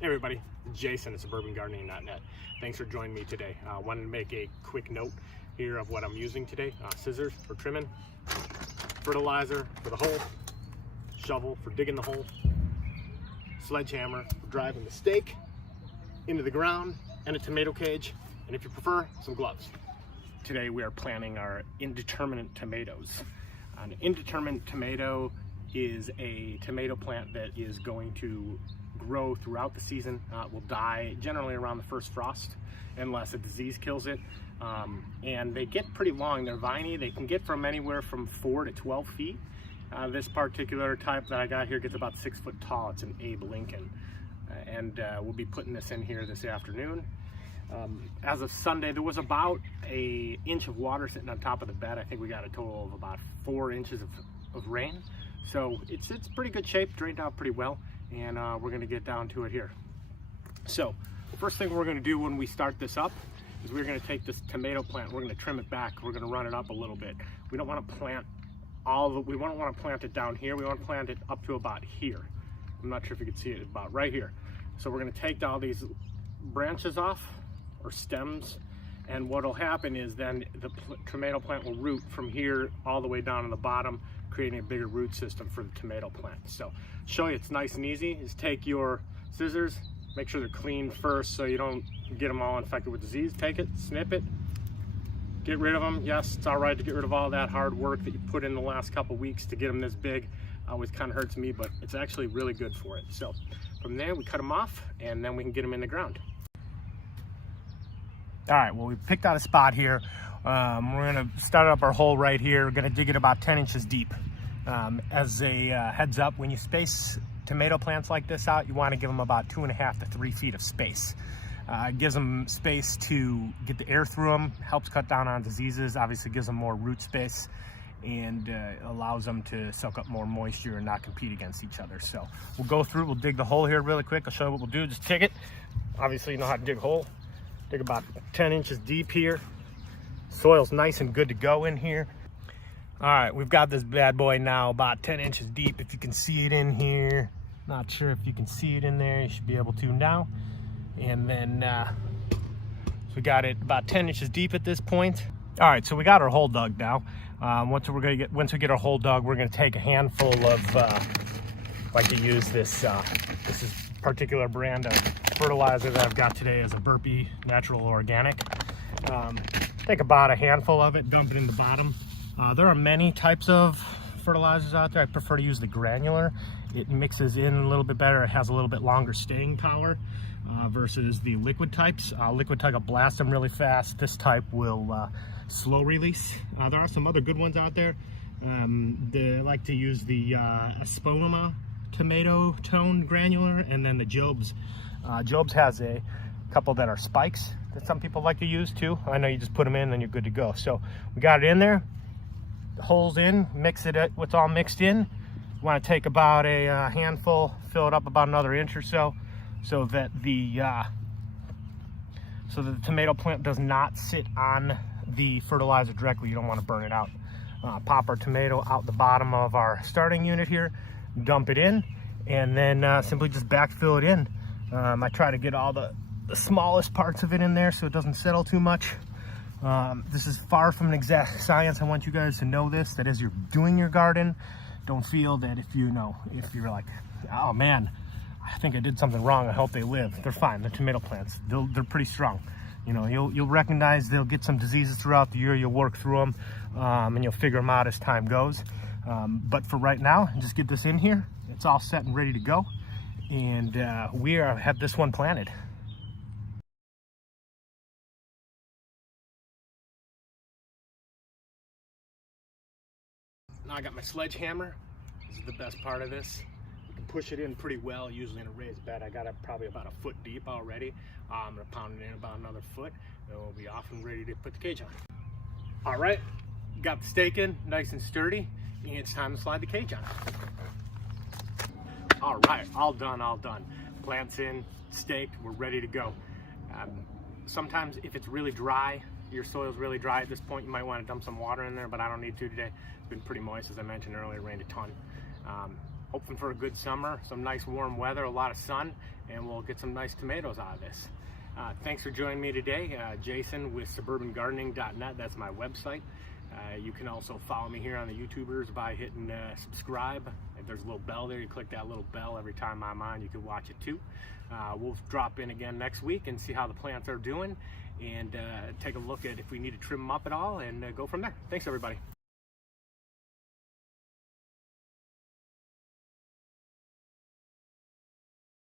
Hey everybody, Jason at SuburbanGardening.net. Thanks for joining me today. I wanted to make a quick note here of what I'm using today. Scissors for trimming, fertilizer for the hole, shovel for digging the hole, sledgehammer for driving the stake into the ground, and a tomato cage, and if you prefer, some gloves. Today we are planting our indeterminate tomatoes. An indeterminate tomato is a tomato plant that is going to grow throughout the season. Will die generally around the first frost unless a disease kills it. And they get pretty long. They're viney. They can get from anywhere from 4 to 12 feet. This particular type that I got here gets about 6 foot tall. It's an Abe Lincoln. And we'll be putting this in here this afternoon. As of Sunday, there was about an inch of water sitting on top of the bed. I think we got a total of about 4 inches of rain. So it's pretty good shape, drained out pretty well, and we're gonna get down to it here. So first thing we're gonna do when we start this up is we're gonna take this tomato plant, we're gonna trim it back, we're gonna run it up a little bit. We don't wanna plant we don't wanna plant it down here, we wanna plant it up to about here. I'm not sure if you can see it, about right here. So we're gonna take all these branches off, or stems, and what'll happen is then the tomato plant will root from here all the way down to the bottom, creating a bigger root system for the tomato plant. So show you it's nice and easy is take your scissors, make sure they're clean first so you don't get them all infected with disease. Take it, snip it, get rid of them. Yes, it's all right to get rid of all that hard work that you put in the last couple weeks to get them this big. Always kind of hurts me, but it's actually really good for it. So from there we cut them off and then we can get them in the ground. All right, well, we picked out a spot here. We're gonna start up our hole right here. We're gonna dig it about 10 inches deep. As a heads up, when you space tomato plants like this out, you wanna give them about 2.5 to 3 feet of space. It gives them space to get the air through them, helps cut down on diseases, obviously gives them more root space, and allows them to soak up more moisture and not compete against each other. So we'll go through, we'll dig the hole here really quick. I'll show you what we'll do, just dig it. Obviously you know how to dig a hole. Dig about 10 inches deep here. Soil's nice and good to go in here. All right, we've got this bad boy now about 10 inches deep. If you can see it in here, not sure if you can see it in there, you should be able to now. And then, so we got it about 10 inches deep at this point. All right, so we got our hole dug now. Once we get our hole dug, we're gonna take a handful of, like to use this, this is particular brand of fertilizer that I've got today as a Burpee natural organic. Take about a handful of it, dump it in the bottom. There are many types of fertilizers out there. I prefer to use the granular. It mixes in a little bit better. It has a little bit longer staying power versus the liquid types. Liquid type will blast them really fast. This type will slow release. There are some other good ones out there. They like to use the Espoma tomato tone granular, and then the Job's. Job's has a couple that are spikes that some people like to use too. I know you just put them in and you're good to go. So we got it in there, the hole's in, mix it, what's all mixed in. You want to take about a handful, fill it up about another inch or so, so that the tomato plant does not sit on the fertilizer directly. You don't want to burn it out. Pop our tomato out the bottom of our starting unit here, dump it in, and then simply just backfill it in. I try to get all the smallest parts of it in there so it doesn't settle too much. This is far from an exact science. I want you guys to know this, that as you're doing your garden, don't feel that if you're like, oh man, I think I did something wrong, I hope they live. They're fine, they're tomato plants. They're pretty strong. You know, you'll recognize they'll get some diseases throughout the year, you'll work through them, and you'll figure them out as time goes. But for right now, just get this in here. It's all set and ready to go. And we have this one planted. Now I got my sledgehammer. This is the best part of this. You can push it in pretty well, usually in a raised bed. I got it probably about a foot deep already. I'm gonna pound it in about another foot, and we'll be off and ready to put the cage on. All right, got the stake in, nice and sturdy, and it's time to slide the cage on. All right, all done. Plants in, staked, we're ready to go. Sometimes if it's really dry, your soil's really dry at this point, you might want to dump some water in there, but I don't need to today. It's been pretty moist, as I mentioned earlier, rained a ton. hoping for a good summer, some nice warm weather, a lot of sun, and we'll get some nice tomatoes out of this. Thanks for joining me today. Jason with SuburbanGardening.net, that's my website. You can also follow me here on the YouTubers by hitting subscribe. If there's a little bell there, you click that little bell every time I'm on, you can watch it too. We'll drop in again next week and see how the plants are doing, and take a look at if we need to trim them up at all, and go from there. Thanks everybody.